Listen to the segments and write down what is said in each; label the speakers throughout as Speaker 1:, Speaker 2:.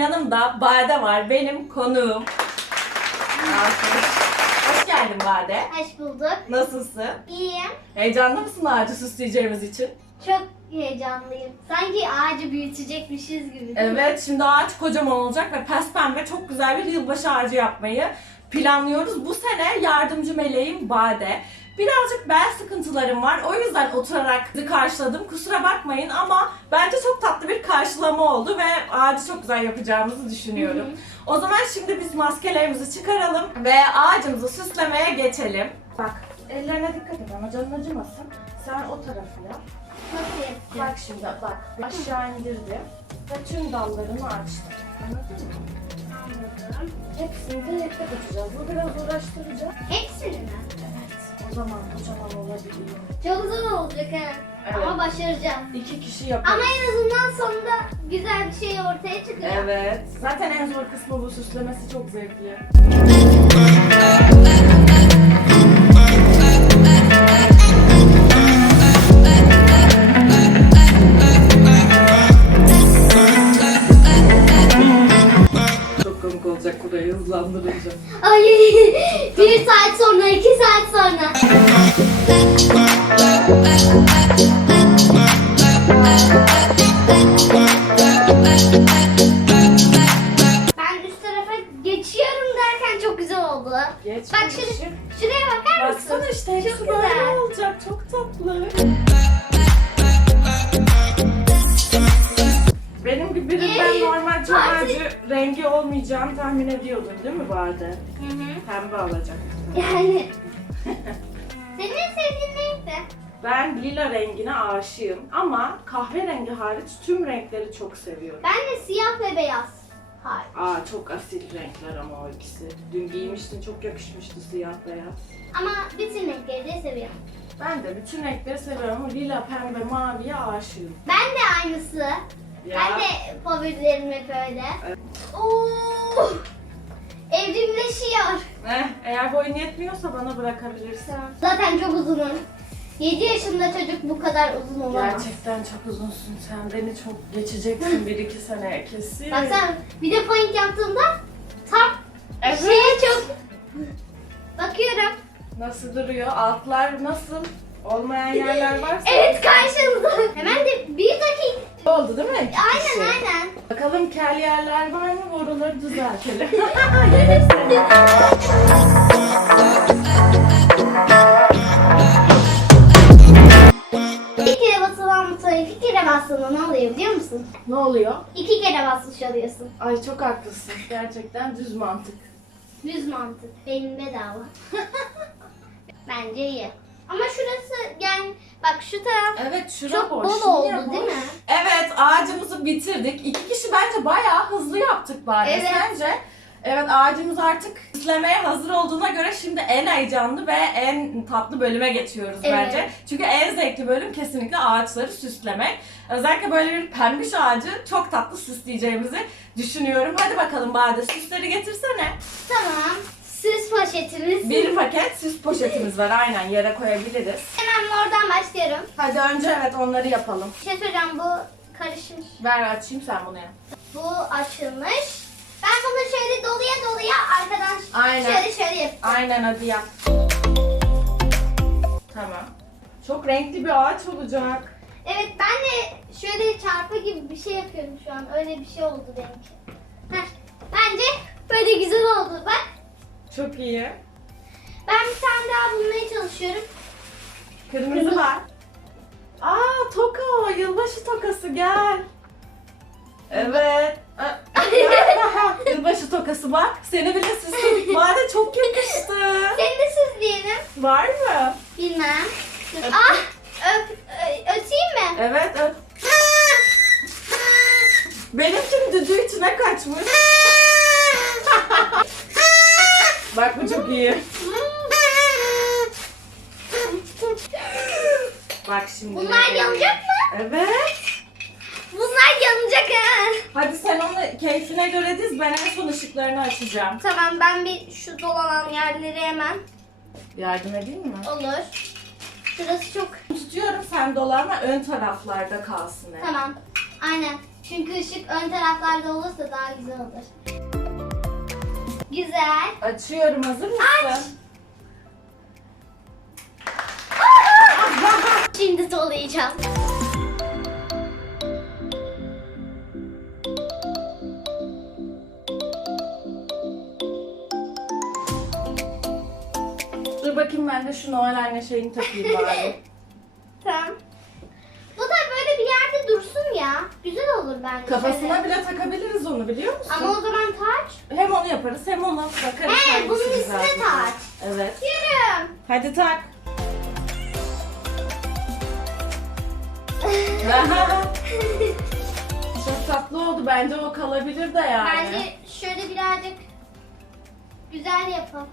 Speaker 1: yanımda Bade var. Benim konuğum. Hoş geldin Bade.
Speaker 2: Hoş bulduk.
Speaker 1: Nasılsın?
Speaker 2: İyiyim.
Speaker 1: Heyecanlı mısın ağacı süsleyeceğimiz için?
Speaker 2: Çok heyecanlıyım. Sanki ağacı büyütecekmişiz gibi.
Speaker 1: Evet, şimdi ağaç kocaman olacak ve pes pembe çok güzel bir yılbaşı ağacı yapmayı planlıyoruz. Bu sene yardımcı meleğim Bade. Birazcık bel sıkıntılarım var. O yüzden oturarak karşıladım. Kusura bakmayın ama bence çok tatlı bir karşılama oldu ve ağacı çok güzel yapacağımızı düşünüyorum. O zaman şimdi biz maskelerimizi çıkaralım ve ağacımızı süslemeye geçelim. Bak, ellerine dikkat et ama canın acımasın. Sen o tarafı yap.
Speaker 2: Nasıl?
Speaker 1: Bak şimdi bak aşağı indirdim ve tüm dallarını açtım. Anladın mı?
Speaker 2: Anladım.
Speaker 1: Hepsini de yakıp açacağız. Bu biraz uğraştıracak.
Speaker 2: Hepsini mi?
Speaker 1: Zaman kocaman olabiliyor.
Speaker 2: Çok zor olacak ha.
Speaker 1: Evet.
Speaker 2: Ama başaracağım.
Speaker 1: İki kişi
Speaker 2: Ama
Speaker 1: yaparız.
Speaker 2: en azından sonunda güzel bir şey ortaya çıkıyor.
Speaker 1: Evet. Zaten en zor kısmı bu süslemesi çok zevkli. Çok komik olacak burayı hızlandırınca.
Speaker 2: Ay bir saat sonra, iki saat
Speaker 1: Pembe alacak.
Speaker 2: Yani. Senin en sevdiğin neydi?
Speaker 1: Ben lila rengine aşığım ama kahverengi hariç tüm renkleri çok seviyorum.
Speaker 2: Ben de siyah ve beyaz. Hayır.
Speaker 1: Aa çok asil renkler ama o ikisi. Dün giymiştin çok yakışmıştı siyah beyaz.
Speaker 2: Ama bütün renkleri de seviyorum.
Speaker 1: Ben de bütün renkleri seviyorum ama lila, pembe, maviye aşığım.
Speaker 2: Ben de aynısı.
Speaker 1: Ya.
Speaker 2: Ben de favorilerim hep öyle.
Speaker 1: Evet.
Speaker 2: Oo!
Speaker 1: Eğer boyun yetmiyorsa bana bırakabilirsin.
Speaker 2: Zaten çok uzunum. 7 yaşında çocuk bu kadar uzun olamaz.
Speaker 1: Gerçekten çok uzunsun sen. Beni çok geçeceksin bir iki sene kesin.
Speaker 2: Baksana bir de point yaptığımda tam
Speaker 1: Evet.
Speaker 2: şeye çok bakıyorum.
Speaker 1: Nasıl duruyor? Altlar nasıl? Olmayan yerler varsa.
Speaker 2: Evet karşınızda. Hemen de bir dakika.
Speaker 1: Oldu değil mi?
Speaker 2: Aynen
Speaker 1: kişi.
Speaker 2: aynen.
Speaker 1: Bakalım kel yerler var mı? Oraları düzeltelim.
Speaker 2: Bir kere basılan butona iki kere bastığında ne oluyor biliyor musun?
Speaker 1: ne oluyor?
Speaker 2: İki kere basmış oluyorsun.
Speaker 1: Ay çok haklısın. Gerçekten düz mantık.
Speaker 2: Düz mantık. Benim bedava. Bence iyi. Ama şurası yani bak şu taraf
Speaker 1: Evet şura
Speaker 2: çok
Speaker 1: boş.
Speaker 2: bol oldu
Speaker 1: boş?
Speaker 2: değil mi?
Speaker 1: Evet ağacımızı bitirdik. İki kişi bence bayağı hızlı yaptık bari.
Speaker 2: Evet.
Speaker 1: Sence? Evet ağacımız artık süslemeye hazır olduğuna göre şimdi en heyecanlı ve en tatlı bölüme geçiyoruz
Speaker 2: Evet.
Speaker 1: bence. Çünkü en zevkli bölüm kesinlikle ağaçları süslemek. Özellikle böyle bir pembiş ağacı çok tatlı süsleyeceğimizi düşünüyorum. Hadi bakalım Bade süsleri getirsene.
Speaker 2: Tamam. Süs poşetimiz.
Speaker 1: Bir paket süs poşetimiz var aynen yere koyabiliriz.
Speaker 2: Hemen oradan başlıyorum.
Speaker 1: Hadi önce evet onları yapalım.
Speaker 2: Bir şey söyleyeceğim bu karışmış.
Speaker 1: Ver açayım sen bunu yap.
Speaker 2: Bu açılmış. Ben bunu şöyle doluya doluya arkadan
Speaker 1: Aynen.
Speaker 2: şöyle şöyle yapacağım.
Speaker 1: Aynen hadi yap. Tamam. Çok renkli bir ağaç olacak.
Speaker 2: Evet ben de şöyle çarpı gibi bir şey yapıyorum şu an. Öyle bir şey oldu benimki. Heh, bence böyle güzel oldu bak.
Speaker 1: Çok iyi.
Speaker 2: Ben bir tane daha bulmaya çalışıyorum.
Speaker 1: Kırmızı var. Aa toka. Yılbaşı tokası gel. Evet. Yılbaşı tokası bak. Seni bile süsledik. Bana çok yakıştı.
Speaker 2: Seni de süsleyelim.
Speaker 1: Var mı?
Speaker 2: Bilmem. Dur. Ah! Öp, öteyim mi?
Speaker 1: Evet öp. Benimkinin düdüğü içine kaçmış. Bak bu çok iyi. Bak şimdi.
Speaker 2: Bunlar yanacak mı?
Speaker 1: Evet.
Speaker 2: Bunlar yanacak ha.
Speaker 1: Hadi sen onu keyfine göre diz. Ben en son ışıklarını açacağım.
Speaker 2: Tamam ben bir şu dolanan yerleri hemen
Speaker 1: Yardım edeyim mi?
Speaker 2: olur. Şurası çok
Speaker 1: Tutuyorum sen dolanma ön taraflarda kalsın hep.
Speaker 2: tamam. Aynen. Çünkü ışık ön taraflarda olursa daha güzel olur. Güzel.
Speaker 1: Açıyorum hazır mısın?
Speaker 2: Aç. Şimdi solayacağım.
Speaker 1: Bakayım ben de şu Noel anne şeyini takayım bari.
Speaker 2: Tamam. Bu da böyle bir yerde dursun ya. Güzel olur bence.
Speaker 1: Kafasına bile takabiliriz onu biliyor musun?
Speaker 2: Ama o zaman taç.
Speaker 1: Hem onu yaparız hem ona bakarız.
Speaker 2: He,
Speaker 1: hangisi
Speaker 2: bunun üstüne
Speaker 1: güzel.
Speaker 2: taç.
Speaker 1: Evet.
Speaker 2: Yürüm.
Speaker 1: Hadi tak. Çok tatlı oldu. Bence o kalabilir de yani.
Speaker 2: Bence şöyle birazcık güzel yapalım.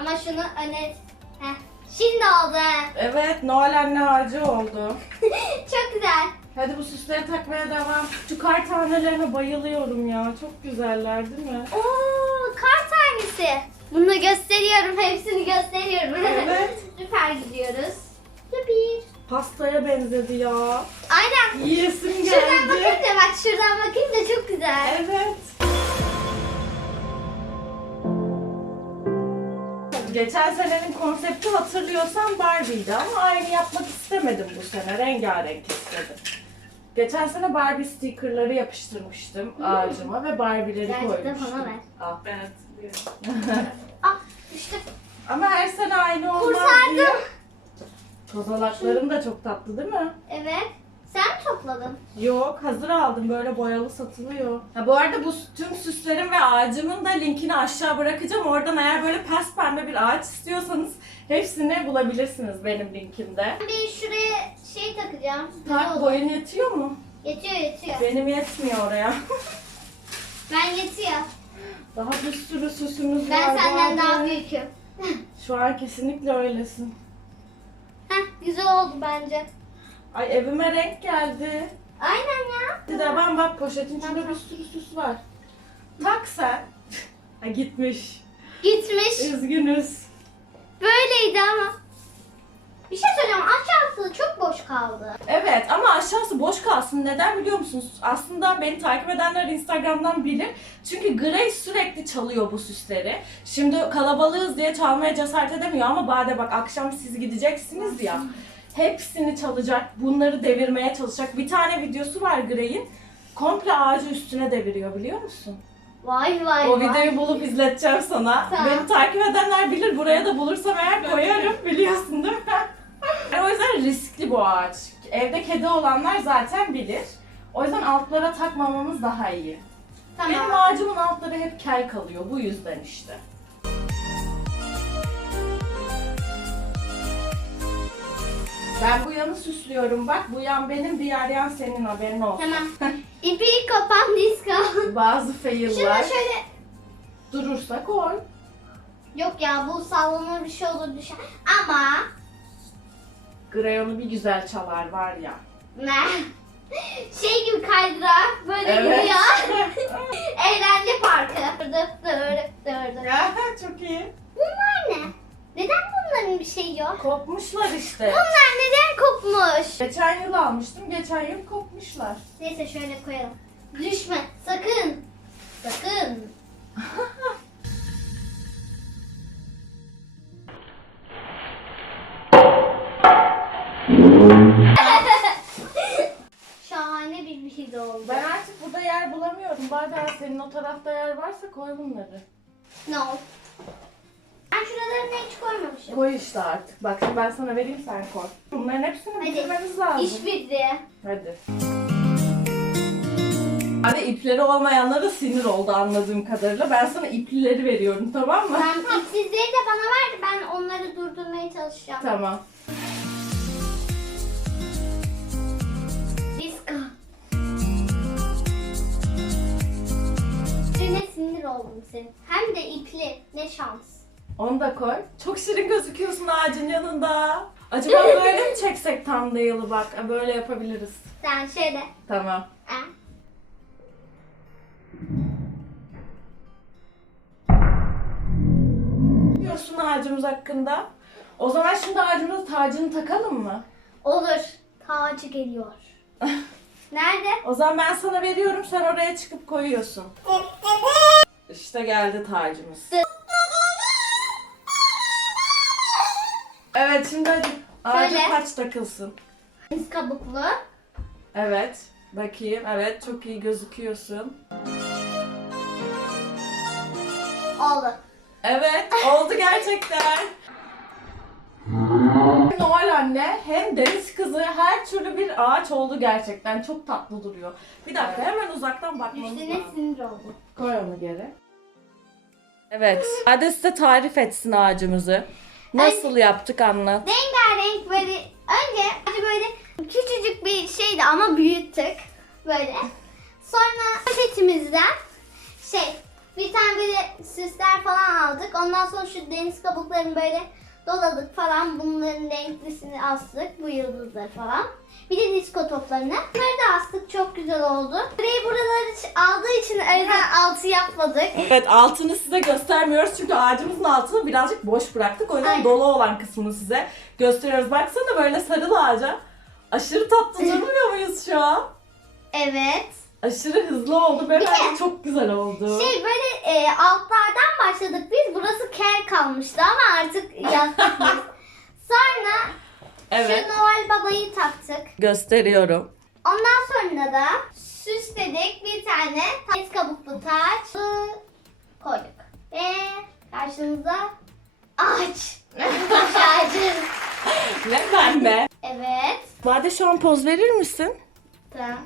Speaker 2: Ama şunu öne... Heh. Şimdi oldu.
Speaker 1: Evet, Noel anne ağacı oldu.
Speaker 2: Çok güzel.
Speaker 1: Hadi bu süsleri takmaya devam. Şu kar tanelerine bayılıyorum ya. Çok güzeller değil mi?
Speaker 2: Oo, kar tanesi. Bunu gösteriyorum. Hepsini gösteriyorum.
Speaker 1: Evet.
Speaker 2: Süper gidiyoruz. Süper.
Speaker 1: Pastaya benzedi ya.
Speaker 2: Aynen.
Speaker 1: Yiyesim
Speaker 2: Şuradan
Speaker 1: geldi.
Speaker 2: bakınca bak şuradan bakınca çok güzel.
Speaker 1: Evet. Geçen senenin konsepti hatırlıyorsan Barbie'ydi ama aynı yapmak istemedim bu sene. Rengarenk istedim. Geçen sene Barbie stickerları yapıştırmıştım ağacıma ve Barbie'leri
Speaker 2: Birazcık da
Speaker 1: koymuştum.
Speaker 2: bana ver.
Speaker 1: Al.
Speaker 3: Ben hatırlıyorum.
Speaker 2: Ah düştü.
Speaker 1: Ama her sene aynı olmaz
Speaker 2: Kurtardım.
Speaker 1: diye. Kozalaklarım da çok tatlı değil mi?
Speaker 2: Evet. Sen topladın?
Speaker 1: Yok hazır aldım böyle boyalı satılıyor. Ha, bu arada bu tüm süslerim ve ağacımın da linkini aşağı bırakacağım. Oradan eğer böyle pes pembe bir ağaç istiyorsanız hepsini bulabilirsiniz benim linkimde.
Speaker 2: Ben bir şuraya şey takacağım.
Speaker 1: Tak boyun yetiyor mu?
Speaker 2: Yetiyor yetiyor.
Speaker 1: Benim yetmiyor oraya.
Speaker 2: Ben yetiyor.
Speaker 1: Daha bir sürü süsümüz var.
Speaker 2: Ben senden daha büyüküm.
Speaker 1: Şu an kesinlikle öylesin.
Speaker 2: Heh, güzel oldu bence.
Speaker 1: Ay evime renk geldi.
Speaker 2: Aynen ya.
Speaker 1: Bir de ben bak poşetin içinde bir sürü süs var. Tak sen. ha, gitmiş.
Speaker 2: Gitmiş.
Speaker 1: Üzgünüz.
Speaker 2: Böyleydi ama. Bir şey söyleyeceğim. Aşağısı çok boş kaldı.
Speaker 1: Evet ama aşağısı boş kalsın. Neden biliyor musunuz? Aslında beni takip edenler Instagram'dan bilir. Çünkü Grace sürekli çalıyor bu süsleri. Şimdi kalabalığız diye çalmaya cesaret edemiyor ama Bade bak akşam siz gideceksiniz ya. Hepsini çalacak, bunları devirmeye çalışacak. Bir tane videosu var Gray'in. Komple ağacı üstüne deviriyor biliyor musun?
Speaker 2: Vay vay
Speaker 1: O
Speaker 2: vay.
Speaker 1: videoyu bulup izleteceğim sana.
Speaker 2: Tamam.
Speaker 1: Beni takip edenler bilir. Buraya da bulursam eğer koyarım. Biliyorsun değil mi? o yüzden riskli bu ağaç. Evde kedi olanlar zaten bilir. O yüzden altlara takmamamız daha iyi. Benim
Speaker 2: Tamam.
Speaker 1: ağacımın altları hep kel kalıyor. Bu yüzden işte. Ben bu yanı süslüyorum. Bak bu yan benim, diğer yan senin haberin olsun.
Speaker 2: Tamam. İpi kopan disco.
Speaker 1: Bazı
Speaker 2: Şunu
Speaker 1: fail'lar
Speaker 2: şöyle.
Speaker 1: durursa koy.
Speaker 2: Yok ya bu sallanır bir şey olur düşer. Ama
Speaker 1: Greyon'u bir güzel çalar var ya.
Speaker 2: ne? Şey gibi kaydırak böyle
Speaker 1: Evet.
Speaker 2: gidiyor. Eğlence parkı. Dur dur dur.
Speaker 1: Ya çok iyi.
Speaker 2: Bunlar ne? Neden bunların bir şeyi yok?
Speaker 1: Kopmuşlar işte.
Speaker 2: Bunlar?
Speaker 1: Geçen yıl almıştım, geçen yıl kopmuşlar.
Speaker 2: Neyse şöyle koyalım. Düşme sakın. Sakın. Şahane bir video oldu.
Speaker 1: Ben artık burada yer bulamıyorum. Bazen senin o tarafta yer varsa koy bunları.
Speaker 2: No. Ben şuralarını hiç koymamışım.
Speaker 1: Koy işte artık. Bak ben sana vereyim sen koy. Bunların hepsini bitirmemiz lazım.
Speaker 2: İş birliği.
Speaker 1: Hadi. Abi ipleri olmayanlara sinir oldu anladığım kadarıyla. Ben sana iplileri veriyorum tamam mı?
Speaker 2: Ben ipsizleri de bana ver. Ben onları durdurmaya çalışacağım.
Speaker 1: Tamam.
Speaker 2: Disco. Birine sinir oldum senin. Hem de ipli. Ne şans.
Speaker 1: Onu da koy. Çok şirin gözüküyorsun ağacın yanında. Acaba böyle mi çeksek tam dayalı bak? Böyle yapabiliriz.
Speaker 2: Sen şöyle.
Speaker 1: Tamam.
Speaker 2: Ha.
Speaker 1: Ne diyorsun ağacımız hakkında? O zaman şimdi ağacımızın tacını takalım mı?
Speaker 2: Olur. Tacı geliyor. Nerede?
Speaker 1: O zaman ben sana veriyorum sen oraya çıkıp koyuyorsun. İşte geldi tacımız. Evet şimdi hadi ağaca
Speaker 2: Şöyle.
Speaker 1: taç takılsın.
Speaker 2: Deniz kabuklu.
Speaker 1: Evet. Bakayım. Evet çok iyi gözüküyorsun.
Speaker 2: Oldu.
Speaker 1: Evet oldu gerçekten. Noel anne hem deniz kızı her türlü bir ağaç oldu gerçekten. Çok tatlı duruyor. Bir dakika hemen uzaktan bakmamız
Speaker 2: Üstüne
Speaker 1: lazım.
Speaker 2: sinir oldu.
Speaker 1: Koy onu geri. Evet. Hadi size tarif etsin ağacımızı. Nasıl yaptık anlat.
Speaker 2: Rengarenk böyle önce önce böyle küçücük bir şeydi ama büyüttük böyle. Sonra poşetimizden şey bir tane böyle süsler falan aldık. Ondan sonra şu deniz kabuklarını böyle doladık falan. Bunların renklisini astık. Bu yıldızları falan. Bir de disko toplarını. Bunları da astık. Çok güzel oldu. Burayı buraları aldığı için yüzden altı yapmadık.
Speaker 1: Evet altını size göstermiyoruz çünkü ağacımızın altını birazcık boş bıraktık. O yüzden
Speaker 2: Aynen.
Speaker 1: dolu olan kısmını size gösteriyoruz. Baksana böyle sarıl ağaca. Aşırı tatlı durmuyor muyuz şu an?
Speaker 2: Evet.
Speaker 1: Aşırı hızlı oldu ve bence çok güzel oldu.
Speaker 2: Şey böyle e, altlardan başladık biz. Burası kel kalmıştı ama artık yaptık biz. Sonra
Speaker 1: Evet.
Speaker 2: şu Noel Baba'yı taktık.
Speaker 1: Gösteriyorum.
Speaker 2: Ondan sonra da süsledik bir tane deniz kabuklu taç koyduk. Ve karşınıza ağaç. Taş ağacı.
Speaker 1: Ne pembe.
Speaker 2: Evet.
Speaker 1: Bade şu an poz verir misin?
Speaker 2: Tamam.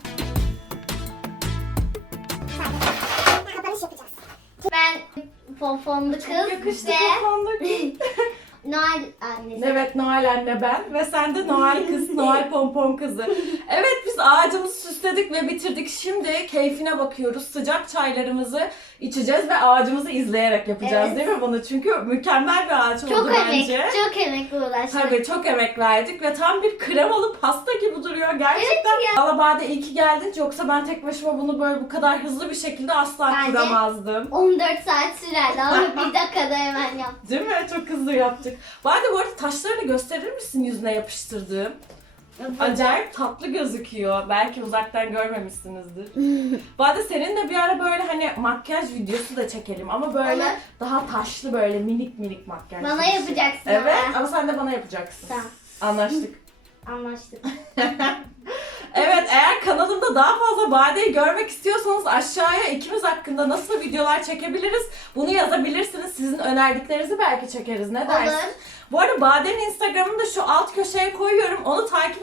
Speaker 2: Ben fonfonlu kız
Speaker 1: Yakıştı
Speaker 2: ve
Speaker 1: kafandaki.
Speaker 2: Noel annesi.
Speaker 1: Evet Noel anne ben ve sen de Noel kız, Noel pompon kızı. Evet biz ağacımızı süsledik ve bitirdik. Şimdi keyfine bakıyoruz. Sıcak çaylarımızı içeceğiz ve ağacımızı izleyerek yapacağız
Speaker 2: Evet.
Speaker 1: değil mi bunu? Çünkü mükemmel bir ağaç oldu
Speaker 2: Çok emek,
Speaker 1: bence.
Speaker 2: çok emek uğraştık.
Speaker 1: Tabii çok emek verdik ve tam bir kremalı pasta gibi duruyor gerçekten.
Speaker 2: Evet ya.
Speaker 1: Valla Bade iyi ki geldin yoksa ben tek başıma bunu böyle bu kadar hızlı bir şekilde asla
Speaker 2: Bence-
Speaker 1: kuramazdım.
Speaker 2: 14 saat sürerdi ama bir dakikada hemen yaptım.
Speaker 1: Değil mi? Çok hızlı yaptık. Bade bu arada taşlarını gösterir misin yüzüne yapıştırdığım? Acayip tatlı gözüküyor. Belki uzaktan görmemişsinizdir. Bade senin de bir ara böyle hani makyaj videosu da çekelim ama böyle
Speaker 2: Olur.
Speaker 1: daha taşlı böyle minik minik makyaj.
Speaker 2: Bana yapacaksın
Speaker 1: Evet
Speaker 2: ama.
Speaker 1: ama sen de bana yapacaksın.
Speaker 2: Tamam.
Speaker 1: Anlaştık.
Speaker 2: Anlaştık.
Speaker 1: Evet eğer kanalımda daha fazla Bade'yi görmek istiyorsanız aşağıya ikimiz hakkında nasıl videolar çekebiliriz bunu yazabilirsiniz. Sizin önerdiklerinizi belki çekeriz. Ne dersin?
Speaker 2: Olur.
Speaker 1: Bu arada Bade'nin Instagram'ını da şu alt köşeye koyuyorum. Onu takip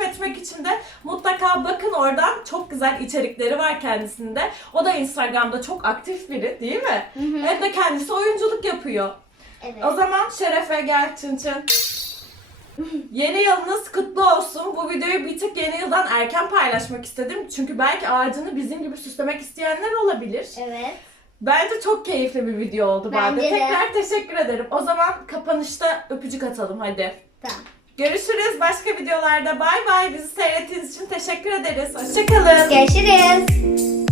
Speaker 1: için de mutlaka bakın oradan çok güzel içerikleri var kendisinde. O da Instagram'da çok aktif biri değil mi? Hem de kendisi oyunculuk yapıyor.
Speaker 2: Evet.
Speaker 1: O zaman Şerefe gel çın çın. Yeni yılınız kutlu olsun. Bu videoyu bir tık yeni yıldan erken paylaşmak istedim. Çünkü belki ağacını bizim gibi süslemek isteyenler olabilir.
Speaker 2: Evet.
Speaker 1: Bence çok keyifli bir video oldu
Speaker 2: Bence
Speaker 1: Bade.
Speaker 2: de.
Speaker 1: Tekrar teşekkür ederim. O zaman kapanışta öpücük atalım hadi.
Speaker 2: Tamam.
Speaker 1: Görüşürüz başka videolarda. Bay bay. Bizi seyrettiğiniz için teşekkür ederiz. Hoşçakalın.
Speaker 2: Görüşürüz.